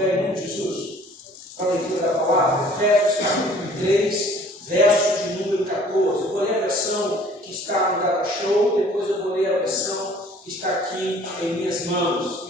fé em nome de Jesus. Para a leitura da palavra, Efésios capítulo 3, verso de número 14. Eu vou ler a versão que está no Data Show, depois eu vou ler a versão que está aqui em minhas mãos.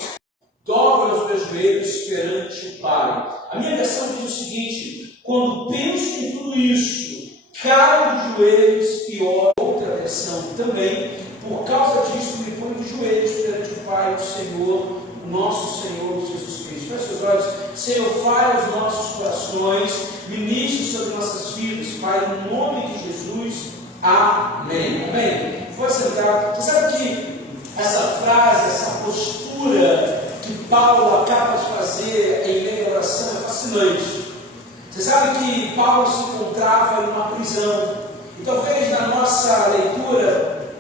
Dobro os meus joelhos perante o Pai. A minha versão diz o seguinte: quando penso em tudo isso, caio de joelhos e oro. Outra versão também, por causa disso, me ponho de joelhos perante o Pai, o Senhor, o nosso Senhor Jesus Cristo. Feche seus olhos. Senhor, fale aos nossos corações, ministre sobre nossas vidas, Pai, em nome de Jesus. Amém. Amém. Pode sentar. Você sabe que essa frase, essa postura que Paulo acaba de fazer em meio à oração é fascinante. Você sabe que Paulo se encontrava em uma prisão. E talvez na nossa leitura,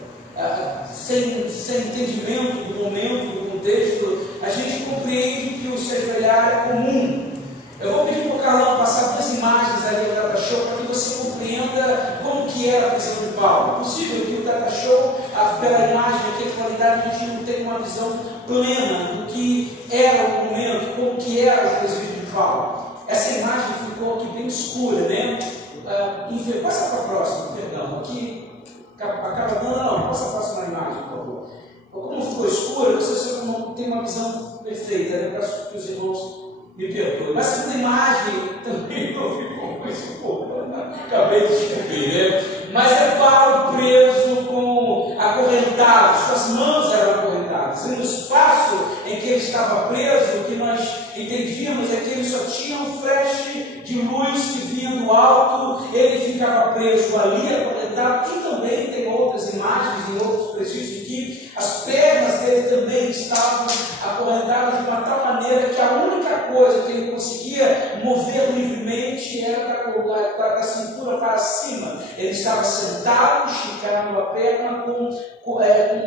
sem entendimento do momento, do contexto, a gente compreende que o se ajoelhar é comum. Eu vou pedir para o Carlão passar duas imagens ali no Data Show para que você compreenda como que era a prisão de Paulo. É possível que o Data Show, pela imagem aqui, a qualidade, a gente não tenha uma visão plena do que era o momento, como que era o presídio de Paulo. Essa imagem ficou aqui bem escura, né? Passa para a próxima, perdão. Aqui, acaba, não, passa a próxima imagem, por favor. Como ficou escura, você não tem uma visão perfeita, né? Eu peço que os irmãos me perdoem. Mas a segunda imagem também não ficou mais escura, né? Acabei de escrever, né? Mas é Paulo preso com acorrentado, suas mãos eram acorrentadas. E no espaço em que ele estava preso, o que nós entendíamos é que ele só tinha um flash de luz que vinha do alto, ele ficava preso ali, acorrentado. E também tem outras imagens em outros presídios em que as pernas dele também estavam acorrentadas de uma tal maneira que a única coisa que ele conseguia mover livremente era da cintura para cima. Ele estava sentado, esticando a perna com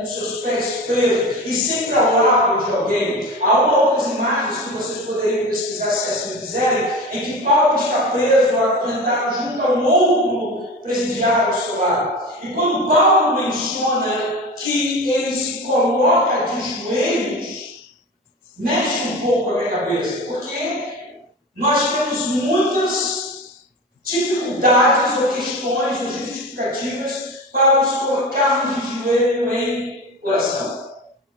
seus pés presos e sempre ao lado de alguém. Há outras imagens que vocês poderiam pesquisar, se assim quiserem, em que Paulo está preso, acorrentado junto a um outro presidiário ao seu lado. E quando Paulo menciona que ele se coloca de joelhos, mexe um pouco a minha cabeça, porque nós temos muitas dificuldades ou questões ou justificativas para nos colocarmos de joelho em oração.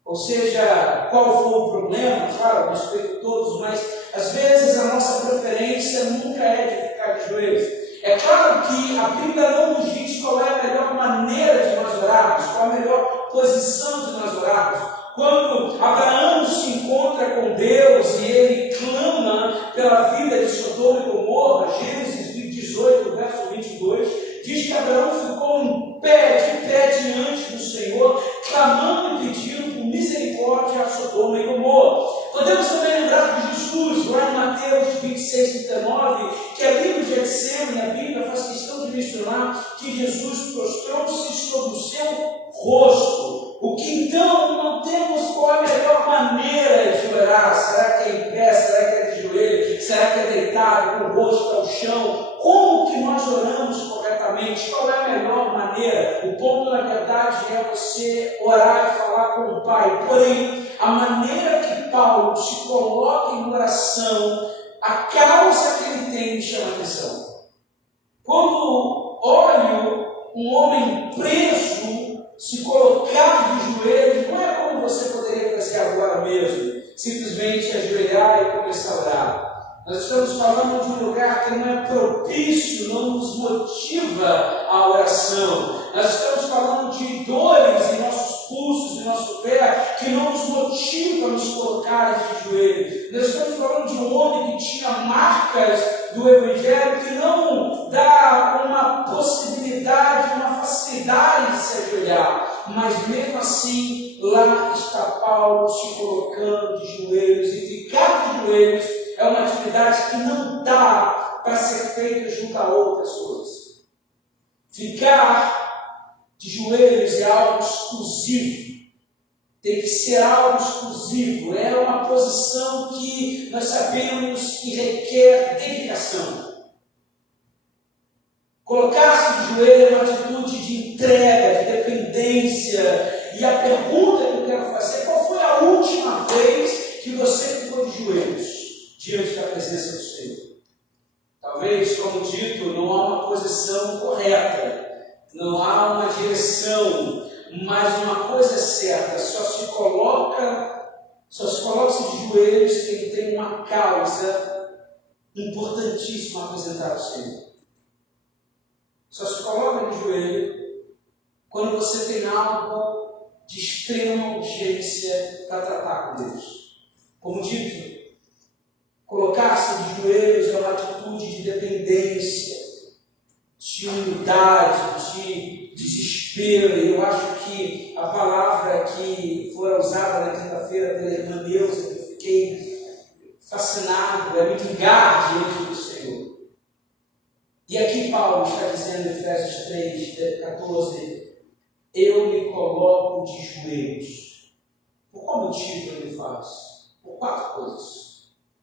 Ou seja, qual for o problema, claro, respeito a todos, mas às vezes a nossa preferência nunca é de ficar de joelhos. É claro que a Bíblia não nos diz qual é a melhor maneira de nós orarmos, qual é a melhor posição de nós orarmos. Quando Abraão se encontra com Deus e ele clama pela vida de Sodoma e Gomorra, Gênesis 18, verso 22, diz que Abraão ficou de pé diante do Senhor, clamando e pedindo por misericórdia a Sodoma e Gomorra. Podemos também lembrar de Jesus, lá em Mateus 26, 39, que ali no Getsemane, a Bíblia faz questão de mencionar que Jesus prostrou-se sobre o seu rosto. O que então não temos qual é a melhor maneira de orar? Será que é em pé? Será que é de joelho? Será que é deitado, com o rosto ao chão? Como que nós oramos corretamente? Qual é a melhor maneira? O ponto, na verdade, é você orar e falar com o Pai. Porém, a maneira que Paulo se coloca em oração, a causa que ele tem me chama a atenção. Quando olho um homem preso se colocar de joelhos, não é como você poderia fazer agora mesmo, simplesmente ajoelhar e começar a orar. Nós estamos falando de um lugar que não é propício, não nos motiva a oração. Nós estamos falando de dores em nossos pulsos, em nosso pé, que não nos motiva a nos colocar de joelhos. Nós estamos falando de um homem que tinha marcas do Evangelho que não dá uma possibilidade, uma facilidade de se ajoelhar. Mas mesmo assim, lá está Paulo se colocando de joelhos, e ficar de joelhos é uma atividade que não dá para ser feita junto a outras coisas. Ficar de joelhos é algo exclusivo. Tem que ser algo exclusivo. É uma posição que nós sabemos que requer dedicação. Colocar-se de joelho é uma atitude de entrega, de dependência. E a pergunta que eu quero fazer: qual foi a última vez que você ficou de joelhos? diante da presença do Senhor. Talvez, como dito, não há uma posição correta, não há uma direção, mas uma coisa é certa, só se coloca-se de joelhos quem tem uma causa importantíssima a apresentar ao Senhor. Só se coloca de joelho quando você tem algo de extrema urgência para tratar com Deus. Como dito, colocar-se de joelhos é uma atitude de dependência, de humildade, de desespero. E eu acho que a palavra que foi usada na quinta-feira pela irmã Neuza, eu fiquei fascinado, é me ligar diante do Senhor. E aqui Paulo está dizendo em Efésios 3, 14, eu me coloco de joelhos. Por qual motivo ele faz? Por 4 coisas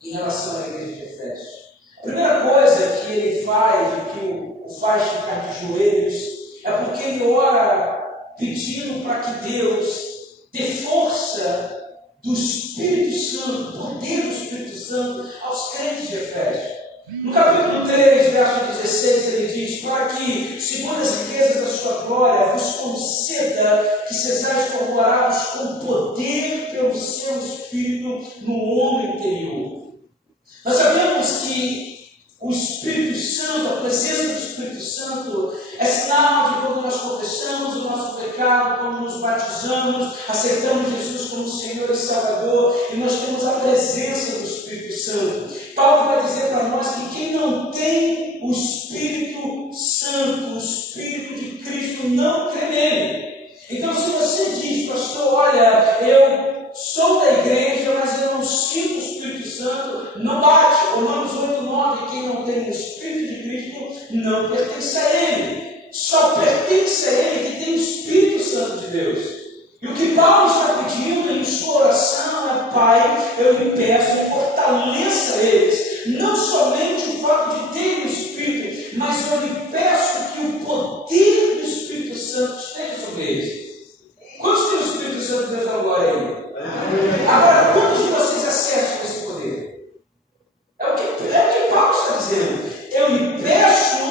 em relação à igreja de Efésios. A primeira coisa que ele faz, que o faz ficar de joelhos, é porque ele ora pedindo para que Deus dê força do Espírito Santo, poder do Espírito Santo aos crentes de Efésios. No capítulo 3, verso 16, ele diz: para que, segundo as riquezas da sua glória, vos conceda que sejais corporados com poder pelo seu Espírito no homem interior. Nós sabemos que o Espírito Santo, a presença do Espírito Santo, é sinal de quando nós confessamos o nosso pecado, quando nos batizamos, aceitamos Jesus como Senhor e Salvador, e nós temos a presença do Espírito Santo. Paulo vai dizer para nós que quem não tem o Espírito Santo, o Espírito de Cristo, não crê nele. Então, se você diz, pastor, olha, eu sou da igreja, mas eu não sinto o Espírito Santo, não bate. Romanos 8:9, quem não tem o Espírito de Cristo não pertence a ele. Só pertence a ele que tem o Espírito Santo de Deus. E o que Paulo está pedindo em sua oração é: Pai, eu lhe peço, fortaleça eles, não somente o fato de ter o Espírito, mas eu lhe peço que o poder do Espírito Santo esteja sobre eles. Quantos tem o Espírito Santo de Deus agora aí? Agora, quantos de vocês acessam esse poder? É o que Paulo está dizendo. Eu lhe peço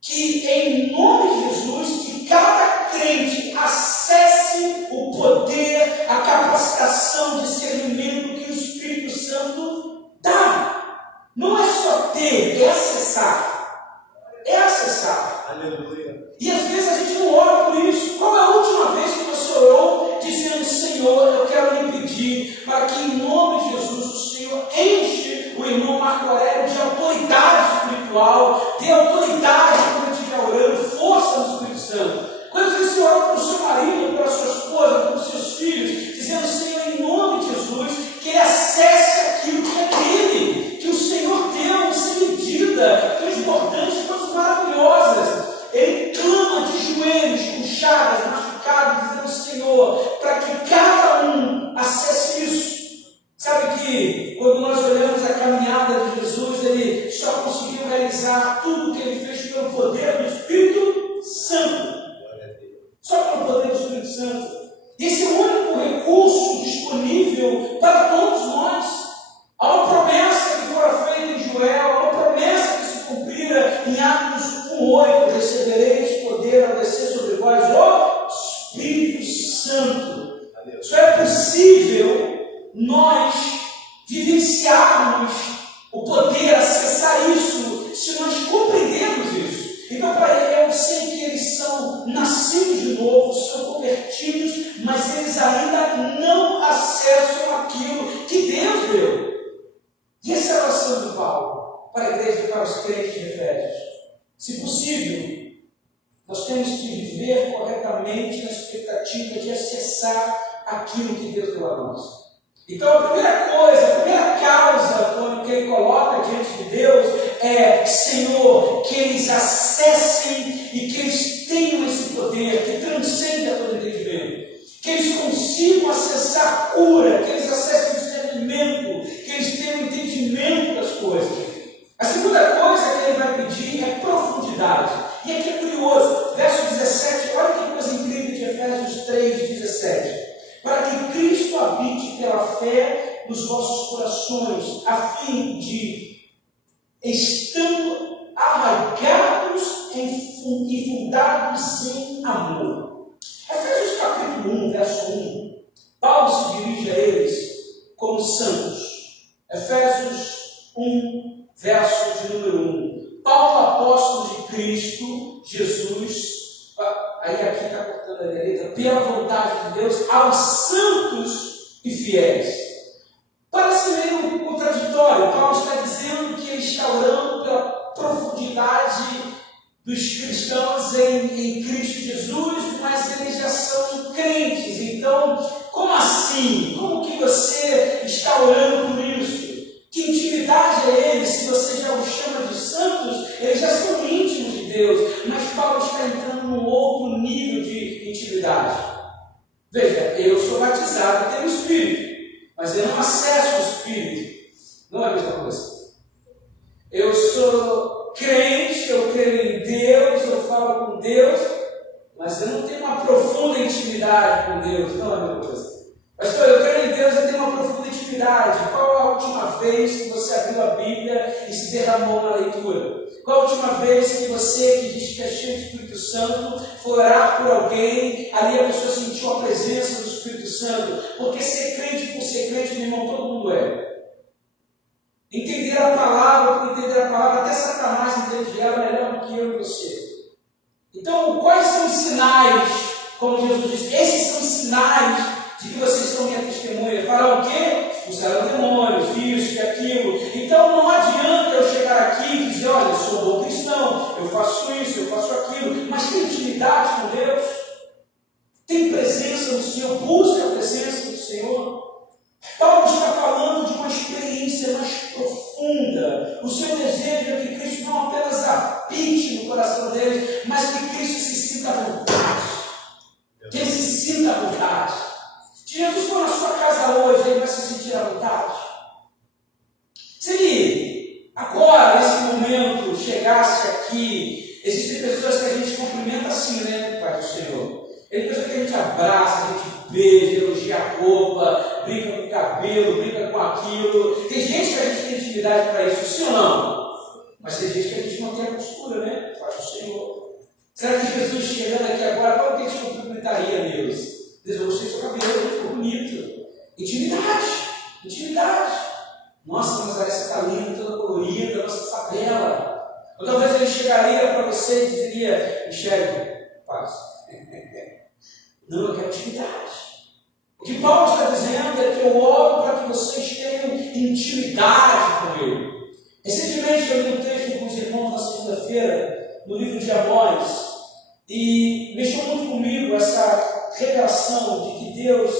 que, em nome de Jesus, que cada crente acesse o poder, a capacitação, discernimento que o Espírito Santo dá. Não é só ter, é acessar. É acessar. Aleluia. E às vezes a gente não ora por isso. Qual é a última vez que você orou dizendo: Senhor, eu quero lhe pedir para que, em nome de Jesus, o Senhor enche o irmão Marco Aurélio de autoridade espiritual, de autoridade quando ele estiver orando, força do Espírito Santo. Quando você ora para o seu marido, para a sua esposa, para os seus filhos, dizendo: Senhor, em nome de Jesus, que ele acesse aquilo que é dele, que o Senhor deu sem medida, transbordante, coisas maravilhosas. Ele clama de joelhos, com chagas, machucadas, dizendo: Senhor, para que cada um acesse isso. Sabe que quando nós olhamos a caminhada de Jesus, ele só conseguiu realizar tudo o que ele fez pelo poder do Espírito Santo. Só pelo poder do Espírito Santo. Esse é o único recurso disponível para todos nós. Há uma promessa que fora feita em Joel, há uma promessa que se cumprira em Atos 1:8: recebereis poder ao descer sobre vós o Espírito Santo. Só é possível nós vivenciarmos o poder, acessar isso, se nós compreendermos isso. Então, para ele, eu sei que eles são nascidos de novo, são convertidos, mas eles ainda não acessam aquilo que Deus deu. E essa é a oração de Paulo para a igreja e para os crentes de Efésios. Se possível, nós temos que viver corretamente na expectativa de acessar aquilo que Deus deu a nós. Então, a primeira coisa, a primeira causa quando ele coloca diante de Deus é: Senhor, que eles acessem e que eles tenham esse poder que transcende a todo entendimento, que eles consigam acessar a cura, que eles acessem o discernimento, que eles tenham entendimento das coisas. A segunda coisa que ele vai pedir é profundidade. E aqui é curioso, verso 17, olha que coisa incrível de Efésios 3:17. Para que Cristo habite pela fé nos vossos corações, a fim de, estando arraigados e fundados em amor. Efésios capítulo 1, verso 1, Paulo se dirige a eles como santos. Efésios 1, verso de número 1. Paulo, apóstolo de Cristo Jesus, aí aqui está cortando a letra, pela vontade de Deus, aos santos e fiéis. Parece meio contraditório. Paulo está dizendo que ele está orando pela profundidade dos cristãos em Cristo Jesus, mas eles já são crentes. Então, como assim? Como que você está orando por isso? Que intimidade é ele? Se você já os chama de santos, eles já são íntimos de Deus. Mas Paulo está entrando num outro nível de intimidade. Veja, eu sou batizado e tenho o Espírito, mas eu não acesso o Espírito. Não é a mesma coisa. Eu sou crente, eu creio em Deus, eu falo com Deus, mas eu não tenho uma profunda intimidade com Deus. Não é a mesma coisa. Pastor, eu creio em Deus e tenho uma profunda intimidade. Qual a última vez que você abriu a Bíblia e se derramou na leitura? Qual a última vez que você, que diz que é cheio do Espírito Santo, foi orar por alguém, ali a pessoa sentiu a presença do Espírito Santo? Porque ser crente por ser crente, meu irmão, todo mundo é. Entender a palavra, por entender a palavra, até Satanás entende ela melhor do que eu e você. Então, quais são os sinais, como Jesus disse, esses são os sinais de que vocês são minha testemunha? Farão o quê? Expulsarão demônios, isso e aquilo. Então não adianta eu chegar aqui e dizer, olha, eu sou bom cristão, eu faço isso, eu faço aquilo, mas tem intimidade com Deus? Tem presença do Senhor? Busca a presença do Senhor? Paulo está falando de uma experiência mais profunda. O seu desejo é que Cristo não apenas habite no coração deles, mas que Cristo se sinta à vontade. Que ele se sinta à vontade. Se Jesus for na sua casa hoje, ele vai se sentir à vontade. Se ele agora, nesse momento, chegasse aqui, existem pessoas que a gente cumprimenta assim, né, Pai do Senhor? Tem pessoas que a gente abraça, a gente beija, elogia a roupa, brinca com o cabelo, brinca com aquilo. Tem gente que a gente tem intimidade para isso, sim ou não? Mas tem gente que a gente não tem a postura, né? Pai do Senhor. Será que Jesus chegando aqui agora, qual que a gente cumprimentaria Deus? Deus, eu gostei do seu cabelo, ficou bonito. Intimidade, intimidade. Nossa, mas essa está linda, toda colorida, nossa, está bela. Ou talvez ele chegaria para você e diria, Michele, paz. Não, eu quero intimidade. O que Paulo está dizendo é que eu oro para que vocês tenham intimidade com ele. Recentemente eu li um texto com os irmãos na segunda-feira, no livro de Amós, e mexeu muito comigo essa revelação de que Deus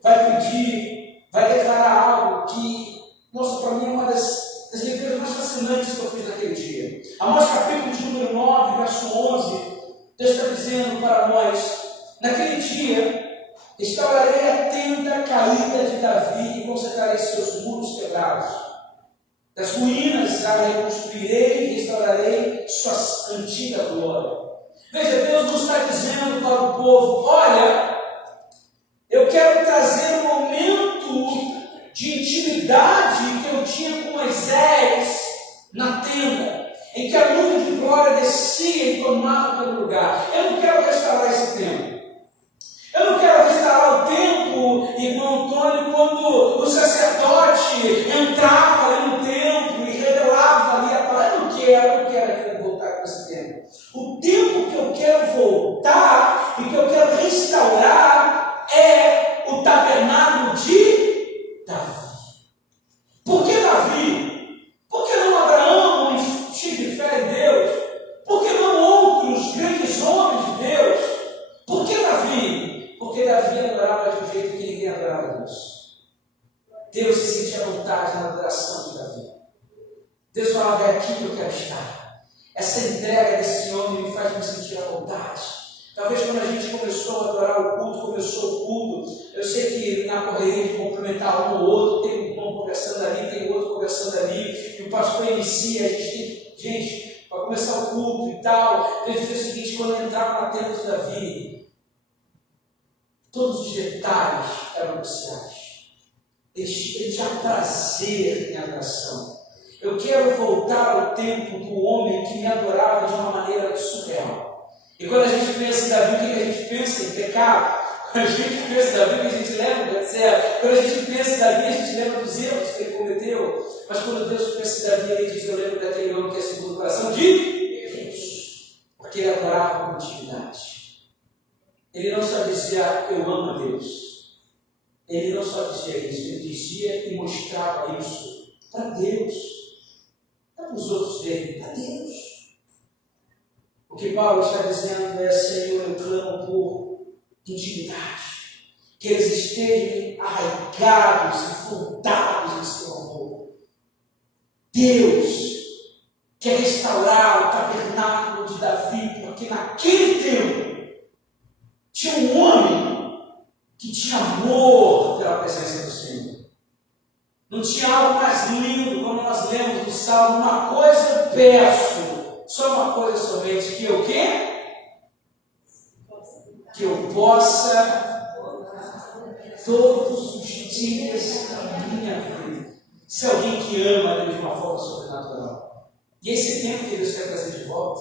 vai pedir, vai declarar algo que, nossa, para mim é uma das leituras mais fascinantes que eu fiz naquele dia. Amós capítulo de número 9, verso 11, Deus está dizendo para nós, naquele dia, restaurarei a tenda caída de Davi e consertarei seus muros quebrados. Das ruínas a reconstruirei e restaurarei sua antiga glória. Veja, Deus nos está dizendo para o povo, olha, eu quero trazer um momento de intimidade que eu tinha com Moisés na tenda, em que a nuvem de glória descia e tomava aquele lugar. Eu não quero restaurar esse tempo. Eu não quero restaurar o tempo, irmão Antônio, quando o sacerdote entrava ali no templo e revelava ali a palavra. Eu não quero voltar com esse tempo. O tempo que eu quero voltar e que eu quero restaurar é o tabernáculo de Davi. Por que Davi? Por que não Abraão, um cheio de fé em Deus? Por que não outros grandes homens de Deus? Por que Davi? Porque Davi adorava de um jeito que ninguém adorava Deus. Deus se sentia à vontade na adoração de Davi. Deus falava, é aqui que eu quero estar. Essa entrega desse homem me faz me sentir à vontade. Talvez quando a gente começou a adorar o culto, começou o culto, eu sei que na correria de cumprimentar um ou outro, tem um irmão conversando ali, tem outro conversando ali, e o pastor inicia, a gente tem, gente, para começar o culto e tal. Deus diz o seguinte, quando eu entrava na tenda de Davi, todos os detalhes eram oficiais. ele tinha prazer em adoração. Eu quero voltar ao tempo do homem que me adorava de uma maneira surreal. E quando a gente pensa em Davi, o que a gente pensa? Em pecado. Quando a gente pensa em Davi, a gente lembra do Betseba. Quando a gente pensa em Davi, a gente lembra dos erros que ele cometeu. Mas quando Deus pensa em Davi, ele diz: eu lembro daquele homem que é segundo o coração de Deus. Porque ele adorava com intimidade. Ele não só dizia: eu amo a Deus. Ele não só dizia isso, ele dizia e mostrava isso para Deus. Não para os outros verem, para Deus. O que Paulo está dizendo é: Senhor, eu clamo por intimidade, que eles estejam arraigados e fundados em seu amor. Deus quer restaurar o tabernáculo de Davi, porque naquele tempo tinha um homem que tinha amor pela presença do Senhor. Não tinha algo mais lindo, como nós lemos no Salmo: uma coisa eu peço, só uma coisa somente, que eu quê? Que eu possa todos os dias da minha vida. Se alguém que ama Deus de uma forma sobrenatural. E esse tempo que Deus quer trazer de volta.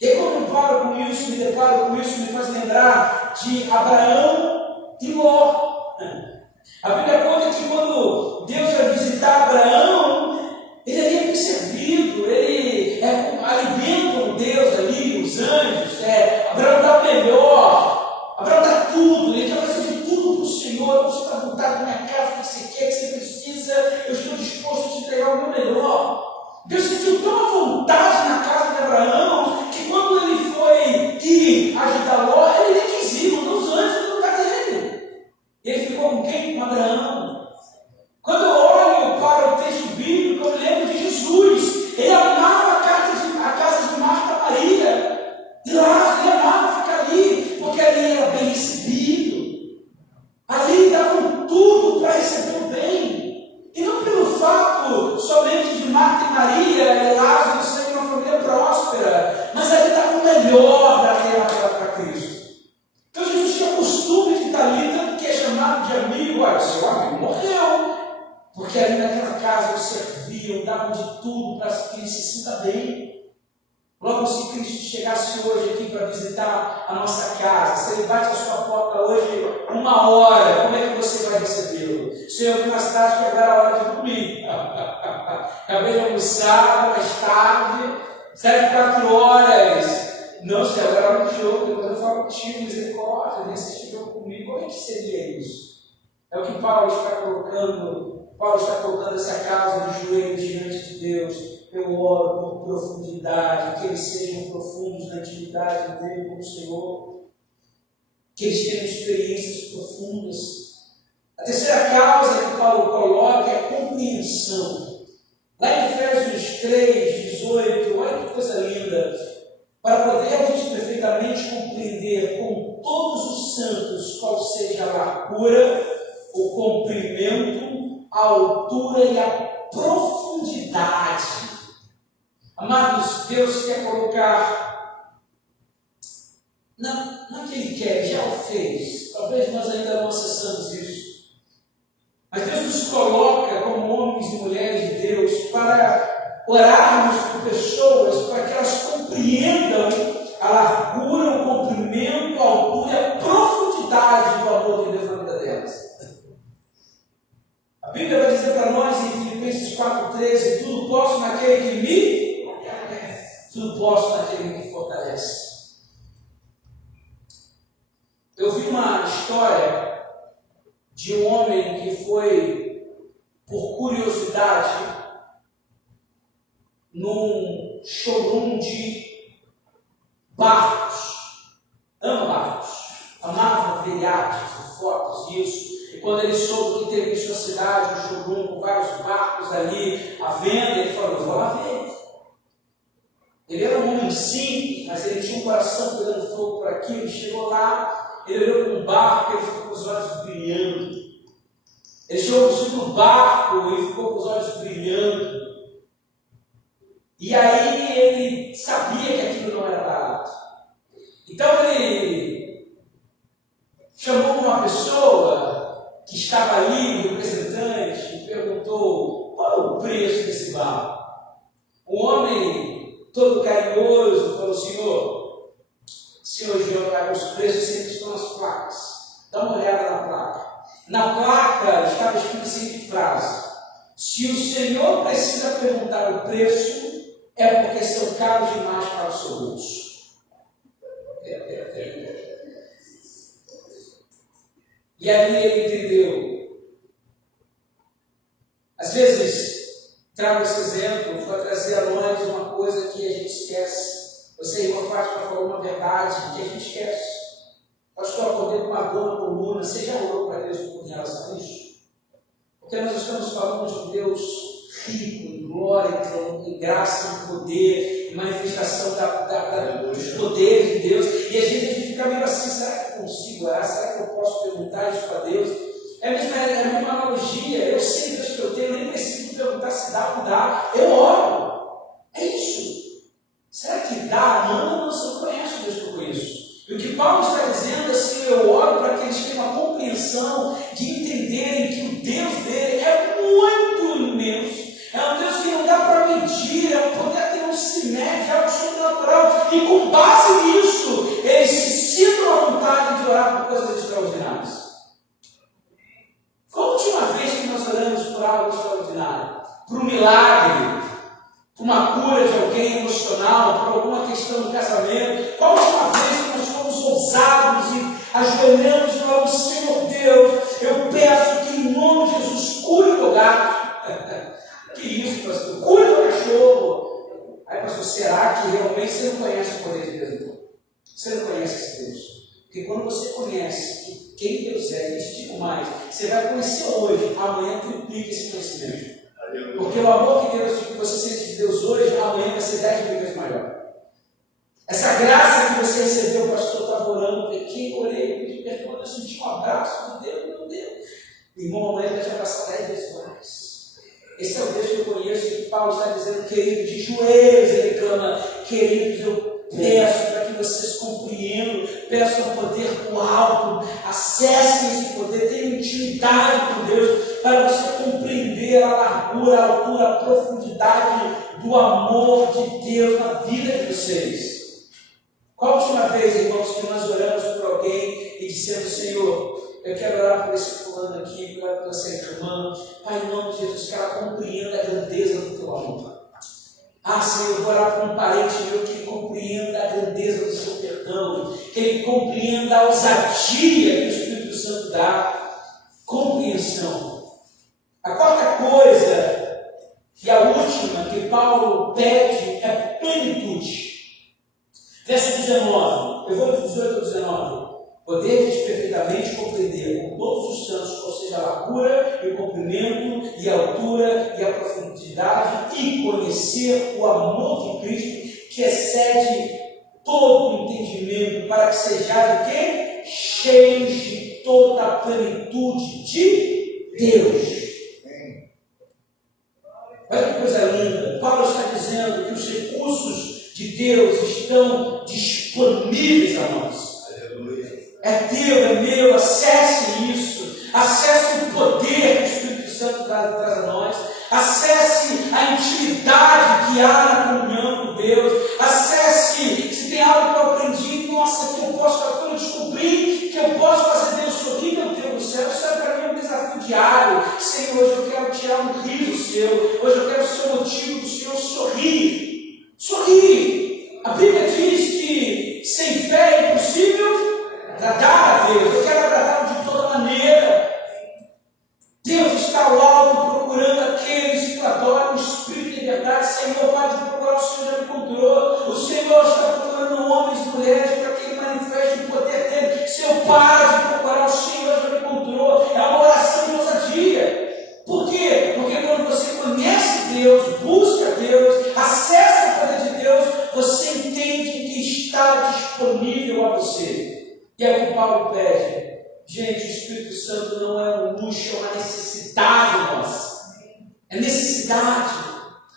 E quando eu me deparo com isso, me faz lembrar de Abraão e Ló. A Bíblia conta que quando Deus vai visitar Abraão, ele ali é percebido, ele alimenta o Deus ali, os anjos. Abraão dá o melhor, Abraão dá tudo, ele quer fazer de tudo para o Senhor. Você está à vontade na minha casa, o que você quer, o que você precisa, eu estou disposto a te entregar o meu melhor. Deus sentiu tão à vontade na casa de Abraão, que quando ele foi ir ajudar Ló, ele nem quis ir, mandou os anjos no lugar dele. E ele ficou com quem? Com Abraão. Quando eu olho para o texto bíblico, eu me lembro de Jesus. Ele amava a casa de Marta e Maria. E lá ele amava ficar ali, porque ali era bem recebido. Ali davam tudo para receber o bem. E não pelo fato somente de Marta e Maria, Lázaro serem uma família próspera, mas ali dava o melhor para Cristo. Então Jesus tinha o costume de estar ali, tanto que é chamado de amigo. Olha, seu amigo morreu. Porque ali naquela casa o serviam, davam de tudo para que ele se sinta bem. Logo, se Cristo chegasse hoje aqui para visitar a nossa casa, se ele bate a sua porta hoje 1 hora, como é que você vai recebê-lo? Senhor, eu vi mais tarde que agora é a hora de dormir. Acabei de almoçar, mais tarde, serve 4 horas. Não, Senhor, agora é hora de jogo, depois eu falo contigo, misericórdia, vem assistir jogo comigo. Como é que seria isso? É o que Paulo está colocando. Paulo está colocando essa causa de joelhos diante de Deus. Eu oro por profundidade, que eles sejam profundos na intimidade dele com o Senhor, que eles tenham experiências profundas. A terceira causa que Paulo coloca é a compreensão. Lá em Efésios 3, 18, olha que coisa linda. Para podermos perfeitamente compreender com todos os santos qual seja a largura, o comprimento, a altura e a profundidade. Amados, Deus quer colocar, não que Ele quer, já o fez. Talvez nós ainda não acessamos isso. Mas Deus nos coloca como homens e mulheres de Deus para orarmos por pessoas, para que elas compreendam a largura, o comprimento, a altura e a profundidade do amor de Deus na vida delas. A Bíblia vai dizer para nós em Filipenses 4,13: tudo posso naquele que me fortalece. Tudo posso naquele que me fortalece. Eu vi uma história de um homem que foi, por curiosidade, num showroom de barcos. Ama barcos. Amava ver artes, fotos disso. E quando ele soube que teve em sua cidade um showroom com vários barcos ali à venda, ele falou: vou lá ver. Ele era um homem simples, mas ele tinha um coração pegando fogo por aquilo. Chegou lá, ele olhou para um barco e ele ficou com os olhos brilhando. Ele chegou no barco e ficou com os olhos brilhando. E aí ele sabia que aquilo não era barato. Então ele chamou uma pessoa que estava ali, um representante, desse barro. O homem, todo carinhoso, falou: Senhor Jeová, os preços sempre estão nas placas. Dá uma olhada na placa. Na placa estava escrito a seguinte frase: se o Senhor precisa perguntar o preço, é porque são caros demais para o seu bolso. E ali ele entendeu. Às vezes, trago esse exemplo para trazer a nós uma coisa que a gente esquece. Você, irmã Fátima, falou uma verdade que a gente esquece. Pastor, acordei com uma dor na coluna. Você já orou para Deus em relação a isso? Porque nós estamos falando de um Deus rico em glória, em graça, em poder, em manifestação dos poderes de Deus. E a gente fica meio assim: será que eu consigo orar? Será que eu posso perguntar isso para Deus? É a mesma analogia. Eu sei Deus que eu tenho, eu nem preciso perguntar se dá ou não dá. Eu oro. É isso. Será que dá? Não, eu não conheço o Deus que eu conheço. E o que Paulo está dizendo assim: eu oro para que eles tenham uma compreensão de entenderem que o Deus dele é muito imenso. É um Deus que não dá para medir, é um poder que não se mede, é algo sobrenatural. E com base nisso, eles se sintam à vontade de orar por coisas extraordinárias. Qual a última vez que nós oramos por algo extraordinário? Por um milagre? Por uma cura de alguém emocional? Por alguma questão do casamento? Qual a última vez que nós fomos ousados e ajoelhamos e falamos: Senhor Deus, eu peço que em nome de Jesus cure o meu gato? Que isso, pastor? Cure o meu cachorro? Aí, pastor, será que realmente você não conhece o poder de Deus? Então? Você não conhece esse Deus? Porque quando você conhece quem Deus é, e te digo mais, você vai conhecer hoje, amanhã triplica esse conhecimento. Porque o amor que você sente de Deus hoje, amanhã vai ser 10 mil vezes maior. Essa graça que você recebeu, o pastor estava orando, pequeno, orei, pedi perdão, eu senti um abraço de Deus, meu Deus. Irmão, amanhã vai te abraçar 10 vezes mais. Esse é o Deus que eu conheço, que Paulo está dizendo: queridos, de joelhos ele clama: queridos, eu peço para que vocês compreendam, peço o poder do alto, acessem esse poder, tenham intimidade com Deus, para você compreender a largura, a altura, a profundidade do amor de Deus na vida de vocês. Qual a última vez, irmãos, que nós oramos por alguém e dissemos: Senhor, eu quero orar por esse fulano aqui, por essa irmã, Pai, em nome de Jesus, que ela compreenda a grandeza do teu amor. Senhor, eu vou orar por um parente meu que ele compreenda a grandeza do seu perdão, que ele compreenda a ousadia que o Espírito Santo dá. Compreensão. A quarta coisa, e a última que Paulo pede, é plenitude. Verso 19, eu vou de 18 a 19. Poderes perfeitamente compreender com todos os santos, ou seja, a largura e o comprimento, e a altura e a profundidade, e conhecer o amor de Cristo, que excede todo entendimento, para que sejais o quê? Cheios de toda a plenitude de Deus. Olha que coisa linda. Paulo está dizendo que os recursos de Deus estão disponíveis a nós. É teu, é meu, acesse isso, acesse o poder que o Espírito Santo traz a nós, acesse a intimidade que há na comunhão com Deus, acesse, se tem algo que eu aprendi, nossa, que eu posso fazer, quando eu descobri que eu posso fazer Deus sorrir, meu Deus do céu, isso é para mim um desafio diário. Senhor, hoje eu quero tirar um riso seu, hoje eu quero ser o motivo do Senhor sorrir. Sorrir! A Bíblia diz que sem fé é impossível agradar a Deus. Eu quero agradá-lo de toda maneira. Deus está ao alto procurando aqueles que adoram o Espírito de verdade. Senhor, pode procurar, o Senhor já me encontrou. O Senhor está procurando homens e mulheres para que Ele manifeste o poder dele. Senhor, para de procurar, o Senhor já me encontrou. É uma oração de ousadia. Por quê? Porque quando você conhece Deus, busca Deus, acessa o poder de Deus, você entende que está disponível a você. E é o que Paulo pede. Gente, o Espírito Santo não é um luxo, é uma necessidade nossa. É necessidade.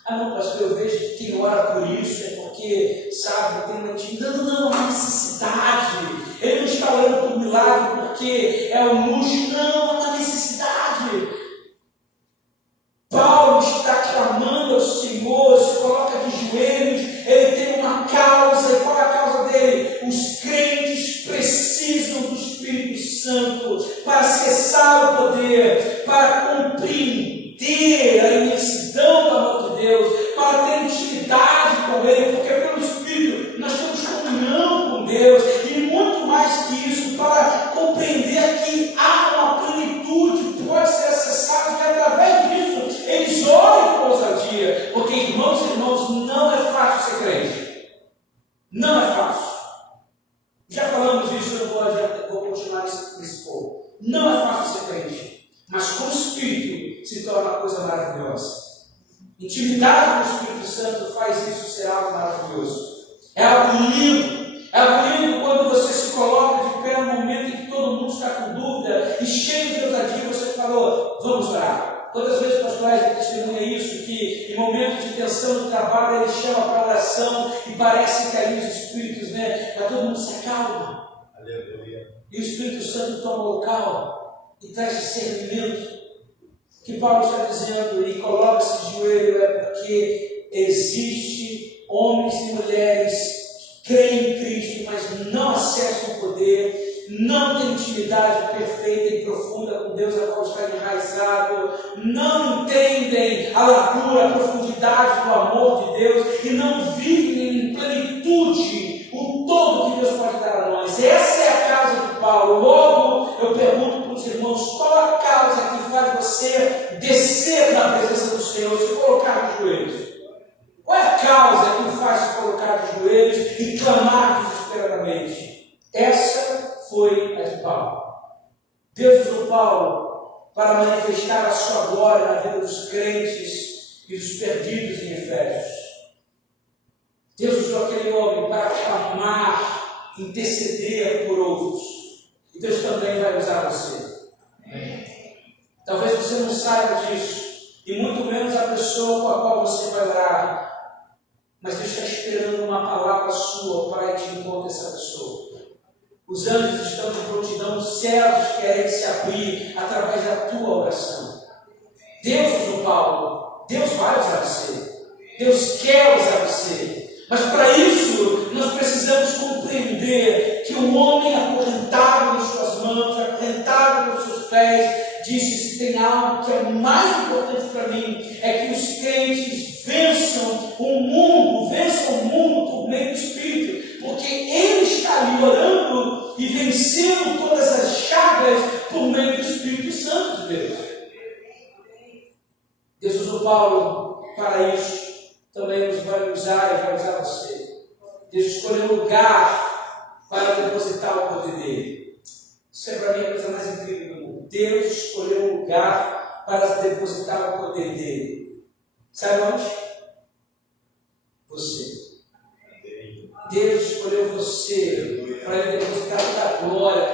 Não, pastor, eu vejo que quem ora por isso é porque, sabe, tem uma intimidade. Não, é uma necessidade. Ele não está orando por milagre porque é um luxo. Não, é uma necessidade. Paulo está clamando ao dia. Porque, irmãos e irmãos, não é fácil ser crente. Não é fácil. Já falamos isso, eu vou continuar nesse ponto. Não é fácil ser crente. Mas com o Espírito se torna uma coisa maravilhosa. Intimidade com o Espírito Santo faz isso ser algo maravilhoso. É algo lindo. É algo lindo quando você se coloca de pé no momento em que todo mundo está com dúvida e cheio de ousadia, você falou, vamos orar. Quantas vezes o pastor Wesley testemunha isso, que em momentos de tensão no trabalho ele chama para oração e parece que ali os espíritos, mas todo mundo se acalma. Aleluia. E o Espírito Santo toma o local e traz discernimento. O que Paulo está dizendo e coloca-se de joelho é porque existe homens e mulheres que creem em Cristo, mas não acessam o poder, não têm intimidade perfeita e profunda com Deus, a qual está enraizado, não entendem a largura, a profundidade do amor de Deus e não vivem em plenitude o todo que Deus pode dar a nós. Essa é a causa de Paulo. Logo, eu pergunto para os irmãos, qual a causa que faz você descer na presença do Senhor, se colocar de joelhos? Qual é a causa que o faz se colocar de joelhos e clamar desesperadamente? Essa foi a de Paulo. Deus usou Paulo para manifestar a sua glória na vida dos crentes e dos perdidos em Efésios. Deus usou aquele homem para clamar, interceder por outros. E Deus também vai usar você. Talvez você não saiba disso, e muito menos a pessoa com a qual você vai orar. Mas Deus está esperando uma palavra sua para ir te encontrar essa pessoa. Os anjos estão de prontidão, os céus querem se abrir através da tua oração. Deus usou Paulo, Deus vai usar você, Deus quer usar você. Mas para isso nós precisamos compreender que o homem acorrentado nas suas mãos, acorrentado nos seus pés, disse: se tem algo que é mais importante para mim, é que os crentes vençam o mundo por meio do Espírito, porque Ele está ali orando e vencendo todas as chagas por meio do Espírito Santo de Deus. Deus usou Paulo para isso, também nos vai usar e vai usar você. Deus escolheu um lugar para depositar o poder dele. Isso é para mim a coisa mais incrível do mundo. Deus escolheu um lugar para depositar o poder dele. Sabe onde? Você. Deus escolheu você para ele depositar toda a glória,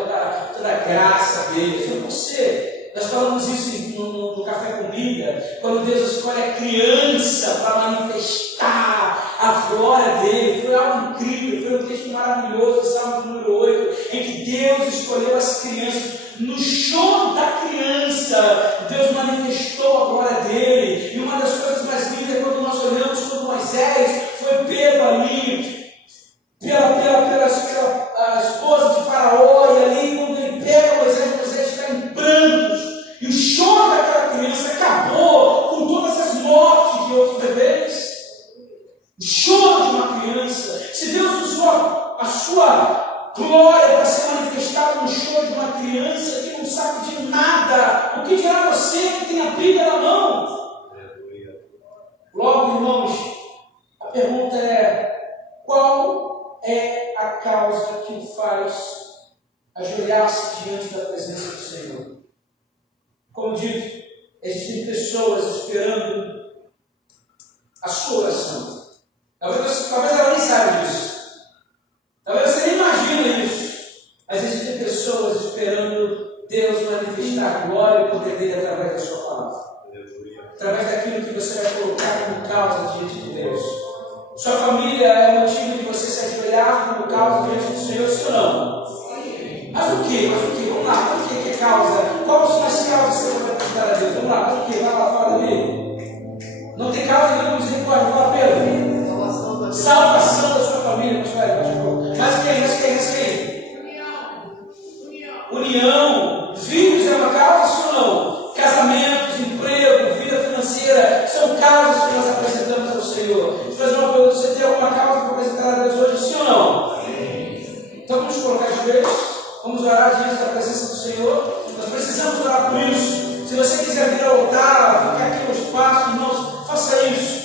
toda a graça dele. Foi você. Nós falamos isso no Café com Bíblia, quando Deus escolhe a criança para manifestar a glória dele. Foi algo incrível, foi um texto maravilhoso, Salmo número 8, em que Deus escolheu as crianças. No choro da criança, Deus manifestou a glória dele. E uma das coisas mais lindas é quando nós olhamos quando Moisés foi pego ali pela esposa de Faraó, e ali quando ele pega Moisés está em prantos, e o choro daquela criança acabou com todas as mortes de outros bebês. O choro de uma criança. Se Deus usou a sua glória para ser manifestada no choro de uma criança que não sabe de nada, o que dirá você que tem a Bíblia na mão? Logo, irmãos, a pergunta é: qual é a causa que o faz ajoelhar-se diante da presença do Senhor? Como dito, existem pessoas esperando a sua oração. Talvez ela nem saiba disso. Talvez você nem imagine isso. Mas existem pessoas esperando Deus manifestar a glória e o poder dele através da sua palavra. Através daquilo que você vai colocar como causa diante de Deus. Sua família é motivo de você se ajoelhar como causa diante do Senhor, sim ou não? Sim. Mas o quê? Vamos lá, o que é causa? Quais são as causas que você vai apresentar a Deus? Vamos lá, mas o quê? Vai lá, fala dele. Não tem causa nenhuma, misericórdia, fala Pedro. Salvação da sua família, mas quem? União. Filhos é uma causa, sim ou não? Casamentos, emprego, vida financeira, são causas que nós apresentamos ao Senhor. Deixa eu fazer uma pergunta: você tem alguma causa para apresentar a Deus hoje, sim ou não? Sim. Então vamos colocar de joelhos, vamos orar diante da presença do Senhor. Nós precisamos orar por isso. Se você quiser vir ao altar, ficar aqui no espaço, irmãos, faça isso.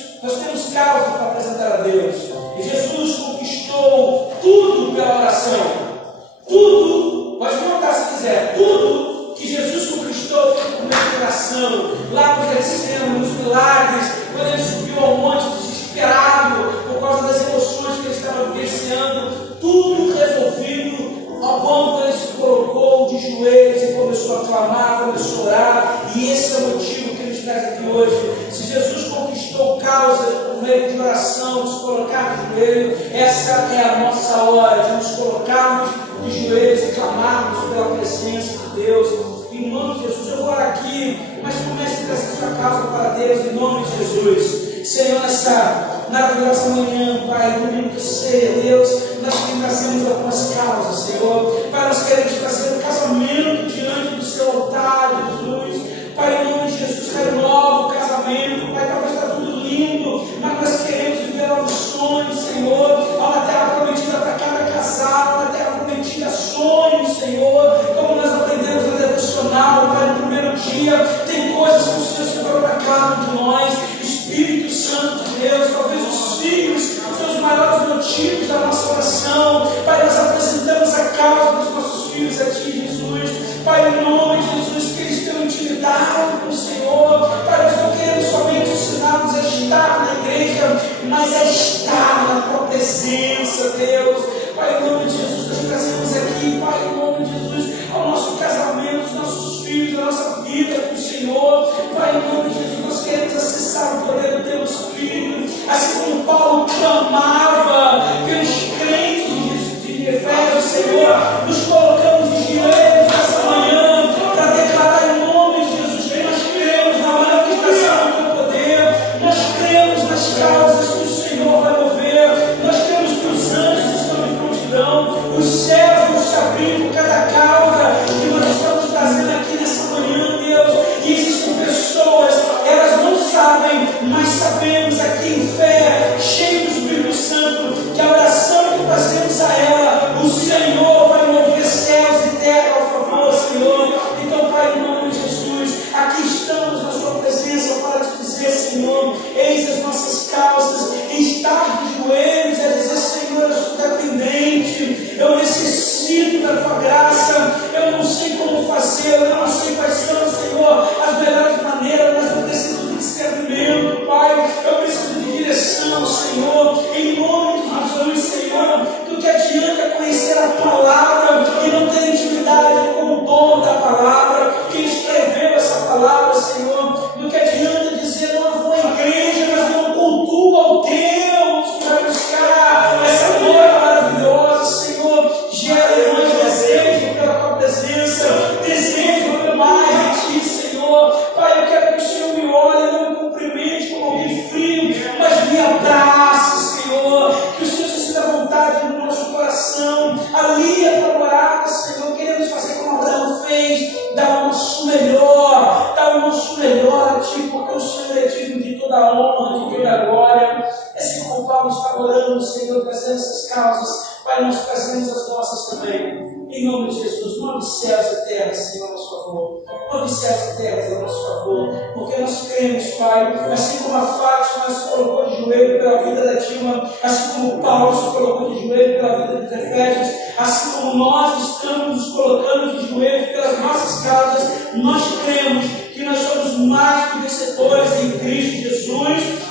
causas, por meio de oração, nos colocar de joelho. Essa é a nossa hora de nos colocarmos de joelhos e clamarmos pela presença de Deus. Em nome de Jesus, eu vou orar aqui, mas comece a trazer sua causa para Deus, em nome de Jesus. Senhor, nessa maravilhosa manhã, Pai, domingo de ceia, Deus, nós trazemos algumas causas, Senhor. Pai, nós queremos fazer um casamento diante do seu altar, Jesus. Pai, em nome de Jesus, renova o casamento. Pai, talvez está tudo lindo, mas nós queremos viver novos sonhos, Senhor. Há uma terra prometida para cada casal, uma terra prometida sonhos, Senhor. Como nós aprendemos na devocional, Pai, no primeiro dia, tem coisas que o Senhor separou para cada um de nós. Espírito Santo de Deus, talvez os filhos são os maiores motivos da nossa oração. Pai, nós apresentamos a causa dos nossos filhos a Ti, Jesus. Pai, em nome de Jesus, que eles tenham intimidade com o Senhor. Pai, nós não queremos somente ensinar-nos a estar na igreja, mas a estar na Tua presença, Deus. Pai, em nome de Jesus, nós trazemos aqui, Pai, em nome de Jesus, ao nosso casamento, os nossos filhos, a nossa vida com o Senhor. Pai, em nome de Jesus, nós queremos acessar o poder do Teu Espírito, assim como Paulo clamava pelos crentes de Efésios, Senhor. Nos colocamos de joelhos nessa manhã para declarar em nome de Jesus que nós cremos na manifestação do Teu poder, nós cremos nas causas que o Senhor vai mover, nós cremos que os anjos estão em prontidão, os céus vão se abrir por cada causa que nós estamos trazendo aqui nessa manhã, Deus. E existem pessoas, elas não sabem, mas sabemos aqui em fé, cheios do Espírito Santo, que a oração que fazemos a ela, o Senhor vai mover céus e terra ao favor, Senhor. Então, Pai, em nome de Jesus, aqui estamos na Sua presença para te dizer, Senhor, eis as nossas causas, estar de joelhos, é dizer, Senhor, eu sou dependente, eu necessito da Tua graça, eu não sei como fazer, eu não sei quais são, Senhor, as melhores maneiras, mas eu preciso de discernimento, Pai, eu preciso de direção, Senhor, em nome de Jesus, Senhor. Do que adianta conhecer a palavra e não ter intimidade com o dono da palavra, que escreveu essa palavra, Senhor? Do que adianta dizer, não vou à igreja, mas não cultuo ao Deus que vai buscar essa glória maravilhosa, Senhor? Gera em nós desejo pela Tua presença, desejo por mais de Ti, Senhor. Pai, eu quero que o Senhor me olhe, não me cumprimente como alguém frio, mas me abrace, Senhor. Que o Senhor se sinta à vontade no nosso coração, ali a Tua morada, Senhor. Queremos fazer como Abraão fez, dar o nosso melhor, dar o nosso melhor a Ti, porque o Senhor é digno de toda a honra, de toda a glória. Assim como Paulo está orando, Senhor, trazendo essas causas, Pai, nós trazemos as nossas também. Em nome de Jesus, move céus e terras, Senhor, a nosso favor. Move céus e terras a nosso favor, porque nós cremos, Pai, assim como a Fátima se colocou de joelho pela vida da Dilma, assim como Paulo se colocou de joelho pela vida dos Efésios, assim como nós estamos nos colocando de joelhos pelas nossas causas, nós cremos que nós somos mais que vencedores em Cristo Jesus.